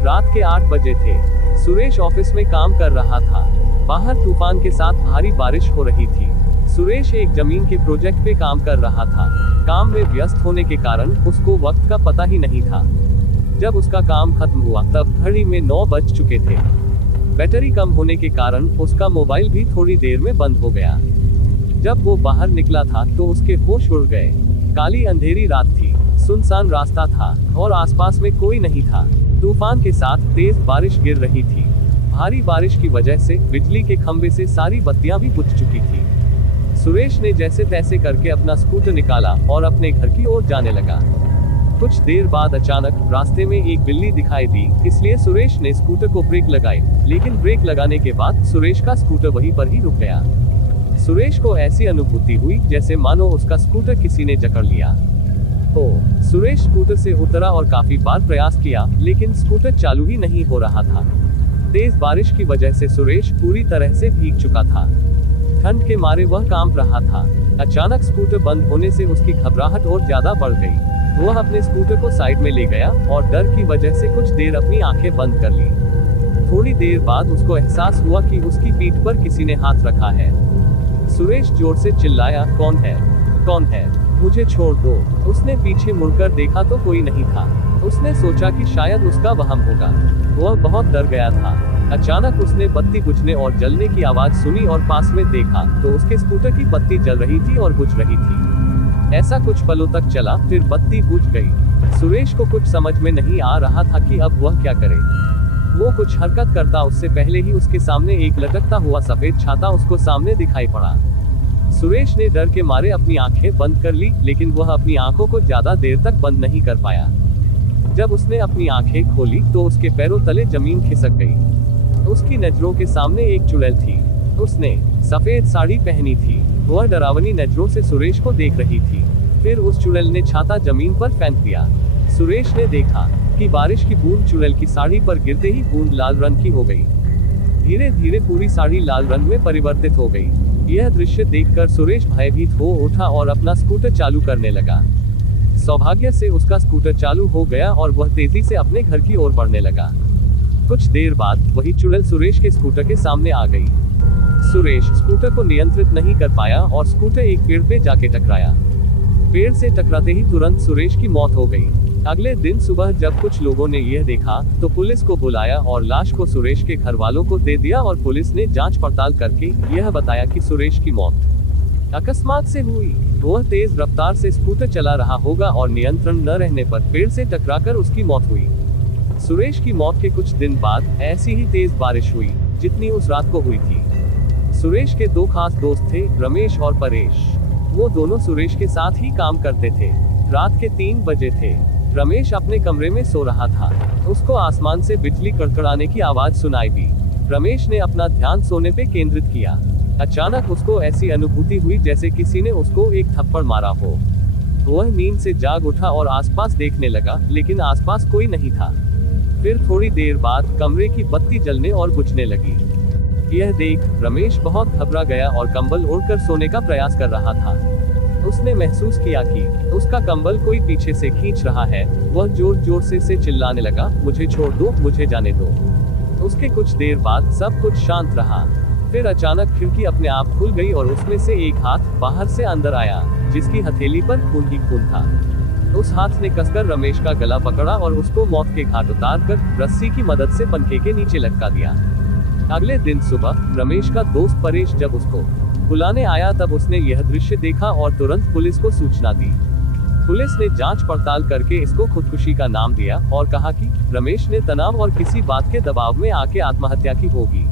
रात के 8 बजे थे। सुरेश ऑफिस में काम कर रहा था। बाहर तूफान के साथ भारी बारिश हो रही थी। सुरेश एक जमीन के प्रोजेक्ट पे काम कर रहा था। काम में व्यस्त होने के कारण उसको वक्त का पता ही नहीं था। जब उसका काम खत्म हुआ तब घड़ी में 9 बज चुके थे। बैटरी कम होने के कारण उसका मोबाइल भी थोड़ी देर में बंद हो गया। जब वो बाहर निकला था तो उसके होश उड़ गए। काली अंधेरी रात थी, सुनसान रास्ता था और आसपास में कोई नहीं था। तूफान के साथ तेज बारिश गिर रही थी। भारी बारिश की वजह से बिजली के खंभे से सारी बत्तियां भी बुझ चुकी थी। सुरेश ने जैसे तैसे करके अपना स्कूटर निकाला और अपने घर की ओर जाने लगा। कुछ देर बाद अचानक रास्ते में एक बिल्ली दिखाई दी, इसलिए सुरेश ने स्कूटर को ब्रेक लगाई, लेकिन ब्रेक लगाने के बाद सुरेश का स्कूटर वहीं पर ही रुक गया। सुरेश को ऐसी अनुभूति हुई जैसे मानो उसका स्कूटर किसी ने जकड़ लिया। सुरेश स्कूटर से उतरा और काफी बार प्रयास किया, लेकिन स्कूटर चालू ही नहीं हो रहा था। तेज बारिश की वजह से सुरेश पूरी तरह से भीग चुका था। ठंड के मारे वह कांप रहा था। अचानक स्कूटर बंद होने से उसकी घबराहट और ज्यादा बढ़ गई। वह अपने स्कूटर को साइड में ले गया और डर की वजह से कुछ देर अपनी आंखें बंद कर ली। थोड़ी देर बाद उसको एहसास हुआ कि उसकी पीठ पर किसी ने हाथ रखा है। सुरेश जोर से चिल्लाया, कौन है? कौन है? मुझे छोड़ दो। उसने पीछे मुड़कर देखा तो कोई नहीं था। उसने सोचा कि शायद उसका वहम होगा। वह बहुत डर गया था। अचानक उसने बत्ती बुझने और जलने की आवाज सुनी और पास में देखा तो उसके स्कूटर की बत्ती जल रही थी और बुझ रही थी। ऐसा कुछ पलों तक चला, फिर बत्ती बुझ गई। सुरेश को कुछ समझ में नहीं आ रहा था कि अब वह क्या करे। वो कुछ हरकत करता उससे पहले ही उसके सामने एक लटकता हुआ सफेद छाता उसको सामने दिखाई पड़ा। सुरेश ने डर के मारे अपनी आंखें बंद कर ली, लेकिन वह अपनी आंखों को ज्यादा देर तक बंद नहीं कर पाया। जब उसने अपनी आंखें खोली तो उसके पैरों तले जमीन खिसक गई। उसकी नजरों के सामने एक चुड़ैल थी। उसने सफेद साड़ी पहनी थी। वह डरावनी नजरों से सुरेश को देख रही थी। फिर उस चुड़ैल ने छाता जमीन पर फेंक दिया। सुरेश ने देखा कि बारिश की बूंद चुड़ैल की साड़ी पर गिरते ही बूंद लाल रंग की हो गई। धीरे धीरे पूरी साड़ी लाल रंग में परिवर्तित हो गई। यह दृश्य देखकर सुरेश भयभीत हो उठा और अपना स्कूटर चालू करने लगा। सौभाग्य से उसका स्कूटर चालू हो गया और वह तेजी से अपने घर की ओर बढ़ने लगा। कुछ देर बाद वही चुड़ैल सुरेश के स्कूटर के सामने आ गई। सुरेश स्कूटर को नियंत्रित नहीं कर पाया और स्कूटर एक पेड़ पे जाके टकराया। पेड़ से टकराते ही तुरंत सुरेश की मौत हो गई। अगले दिन सुबह जब कुछ लोगों ने यह देखा तो पुलिस को बुलाया और लाश को सुरेश के घर वालों को दे दिया और पुलिस ने जांच पड़ताल करके यह बताया कि सुरेश की मौत अकस्मात से हुई। वह तेज रफ्तार से स्कूटर चला रहा होगा और नियंत्रण न रहने पर पेड़ से टकराकर उसकी मौत हुई। सुरेश की मौत के कुछ दिन बाद ऐसी ही तेज बारिश हुई जितनी उस रात को हुई थी। सुरेश के दो खास दोस्त थे, रमेश और परेश। वो दोनों सुरेश के साथ ही काम करते थे। रात के 3 बजे थे। रमेश अपने कमरे में सो रहा था। उसको आसमान से बिजली कड़कड़ाने की आवाज सुनाई दी। रमेश ने अपना ध्यान सोने पे केंद्रित किया। अचानक उसको ऐसी अनुभूति हुई जैसे किसी ने उसको एक थप्पड़ मारा हो। वह नींद से जाग उठा और आसपास देखने लगा, लेकिन आसपास कोई नहीं था। फिर थोड़ी देर बाद कमरे की बत्ती जलने और बुझने लगी। यह देख रमेश बहुत घबरा गया और कंबल ओढ़कर सोने का प्रयास कर रहा था। उसने महसूस किया कि उसका कंबल कोई पीछे से खींच रहा है। वह जोर जोर से चिल्लाने लगा, मुझे छोड़ दो, मुझे जाने दो। उसके कुछ देर बाद सब कुछ शांत रहा। फिर अचानक खिड़की अपने आप खुल गई और उसमें से एक हाथ बाहर से अंदर आया, जिसकी हथेली पर खून ही खून था। उस हाथ ने कसकर रमेश का गला पकड़ा और उसको मौत के घाट उतार कर रस्सी की मदद से पंखे के नीचे लटका दिया। अगले दिन सुबह रमेश का दोस्त परेश जब उसको बुलाने आया तब उसने यह दृश्य देखा और तुरंत पुलिस को सूचना दी। पुलिस ने जांच पड़ताल करके इसको खुदकुशी का नाम दिया और कहा कि रमेश ने तनाव और किसी बात के दबाव में आके आत्महत्या की होगी।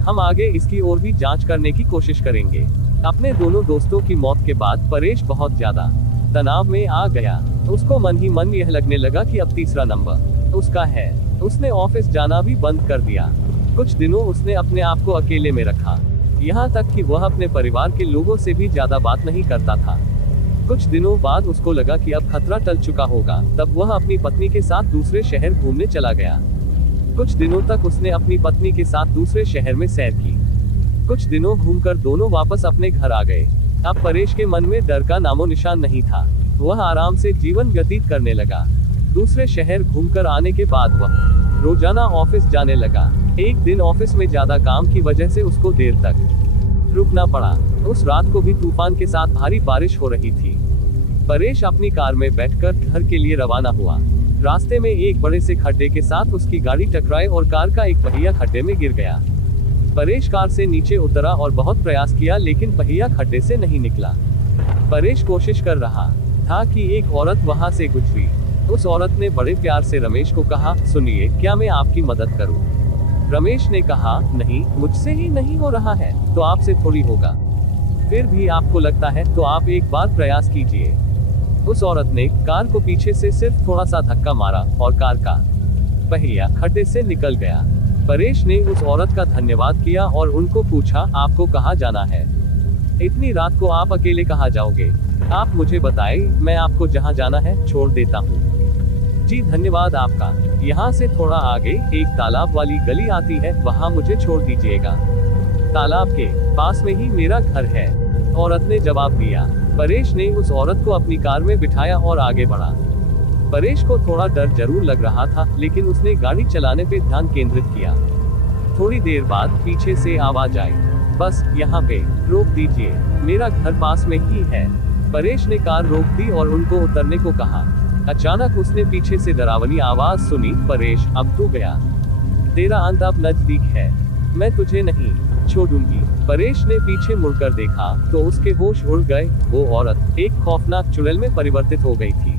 हम आगे इसकी और भी जांच करने की कोशिश करेंगे। अपने दोनों दोस्तों की मौत के बाद परेश बहुत ज्यादा तनाव में आ गया। उसको मन ही मन यह लगने लगा कि अब तीसरा नंबर उसका है। उसने ऑफिस जाना भी बंद कर दिया। कुछ दिनों उसने अपने आप को अकेले में रखा, यहाँ तक कि वह अपने परिवार के लोगों से भी ज्यादा बात नहीं करता था। कुछ दिनों बाद उसको लगा कि अब खतरा टल चुका होगा। तब वह अपनी पत्नी के साथ दूसरे शहर घूमने चला गया। कुछ दिनों तक उसने अपनी पत्नी के साथ दूसरे शहर में सैर की। कुछ दिनों घूमकर दोनों वापस अपने घर आ गए। अब परेश के मन में डर का नामो निशान नहीं था। वह आराम से जीवन व्यतीत करने लगा। दूसरे शहर घूमकर आने के बाद वह रोजाना ऑफिस जाने लगा। एक दिन ऑफिस में ज्यादा काम की वजह से उसको देर तक रुकना पड़ा। उस रात को भी तूफान के साथ भारी बारिश हो रही थी। परेश अपनी कार में बैठकर घर के लिए रवाना हुआ। रास्ते में एक बड़े से खड्डे के साथ उसकी गाड़ी टकराई और कार का एक पहिया खड्डे में गिर गया। परेश कार से नीचे उतरा और बहुत प्रयास किया, लेकिन पहिया खड्डे से नहीं निकला। परेश कोशिश कर रहा था कि एक औरत वहां से गुजरी। उस औरत ने बड़े प्यार से रमेश को कहा, सुनिए, क्या मैं आपकी मदद करूं? रमेश ने कहा, नहीं, मुझसे ही नहीं हो रहा है तो आपसे थोड़ी होगा। फिर भी आपको लगता है तो आप एक बार प्रयास कीजिए। उस औरत ने कार को पीछे से सिर्फ थोड़ा सा धक्का मारा और कार का पहिया खड्डे से निकल गया। परेश ने उस औरत का धन्यवाद किया और उनको पूछा, आपको कहाँ जाना है? इतनी रात को आप अकेले कहाँ जाओगे? आप मुझे बताएं, मैं आपको जहाँ जाना है छोड़ देता हूँ। जी धन्यवाद आपका। यहाँ से थोड़ा आगे एक तालाब वाली गली आती है, वहाँ मुझे छोड़ दीजिएगा। तालाब के पास में ही मेरा घर है, औरत ने जवाब दिया। परेश ने उस औरत को अपनी कार में बिठाया और आगे बढ़ा। परेश को थोड़ा डर जरूर लग रहा था, लेकिन उसने गाड़ी चलाने पे ध्यान केंद्रित किया। थोड़ी देर बाद पीछे से आवाज आई, बस यहाँ पे रोक दीजिए, मेरा घर पास में ही है। परेश ने कार रोक दी और उनको उतरने को कहा। अचानक उसने पीछे से डरावनी आवाज सुनी, परेश, अब तू गया, तेरा अंत अब नजदीक है, मैं तुझे नहीं छोड़ूंगी। परेश ने पीछे मुड़कर देखा तो उसके होश उड़ गए। वो औरत एक खौफनाक चुड़ैल में परिवर्तित हो गई थी।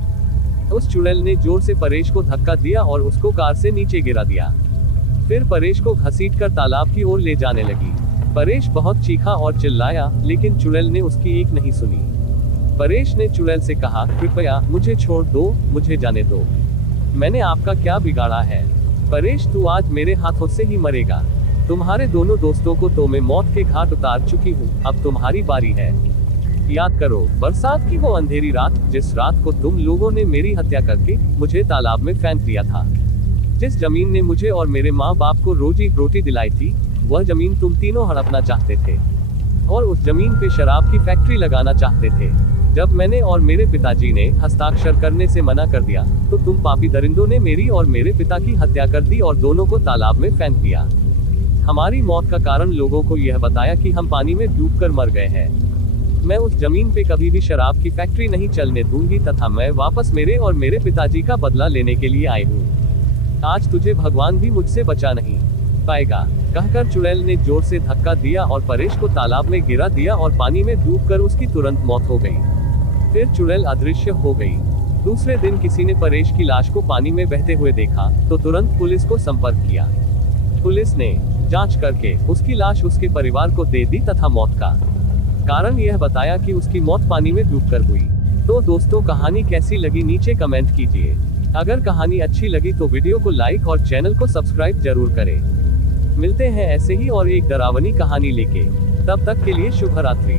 उस चुड़ैल ने जोर से परेश को धक्का दिया और उसको कार से नीचे गिरा दिया। फिर परेश को घसीटकर तालाब की ओर ले जाने लगी। परेश बहुत चीखा और चिल्लाया, लेकिन चुड़ैल ने उसकी एक नहीं सुनी। परेश ने चुड़ैल से कहा, कृपया मुझे छोड़ दो, मुझे जाने दो, मैंने आपका क्या बिगाड़ा है? परेश, तू आज मेरे हाथों से ही मरेगा। तुम्हारे दोनों दोस्तों को तो मैं मौत के घाट उतार चुकी हूँ, अब तुम्हारी बारी है। याद करो बरसात की वो अंधेरी रात, जिस रात को तुम लोगों ने मेरी हत्या करके मुझे तालाब में फेंक दिया था। जिस जमीन ने मुझे और मेरे माँ बाप को रोजी रोटी दिलाई थी, वह जमीन तुम तीनों हड़पना चाहते थे और उस जमीन पे शराब की फैक्ट्री लगाना चाहते थे। जब मैंने और मेरे पिताजी ने हस्ताक्षर करने से मना कर दिया, तो तुम पापी दरिंदों ने मेरी और मेरे पिता की हत्या कर दी और दोनों को तालाब में फेंक दिया। हमारी मौत का कारण लोगों को यह बताया कि हम पानी में डूबकर मर गए हैं। मैं उस जमीन पे कभी भी शराब की फैक्ट्री नहीं चलने दूंगी तथा मैं वापस मेरे और मेरे पिताजी का बदला लेने के लिए आई हूँ। आज तुझे भगवान भी मुझसे बचा नहीं पाएगा, कहकर चुड़ैल ने जोर से धक्का दिया और परेश को तालाब में गिरा दिया और पानी में डूबकर उसकी तुरंत मौत हो गई। फिर चुड़ैल अदृश्य हो गई। दूसरे दिन किसी ने परेश की लाश को पानी में बहते हुए देखा तो तुरंत पुलिस को संपर्क किया। पुलिस ने जांच करके उसकी लाश उसके परिवार को दे दी तथा मौत का कारण यह बताया कि उसकी मौत पानी में डूबकर हुई। तो दोस्तों, कहानी कैसी लगी नीचे कमेंट कीजिए। अगर कहानी अच्छी लगी तो वीडियो को लाइक और चैनल को सब्सक्राइब जरूर करें। मिलते हैं ऐसे ही और एक डरावनी कहानी लेके, तब तक के लिए शुभ रात्रि।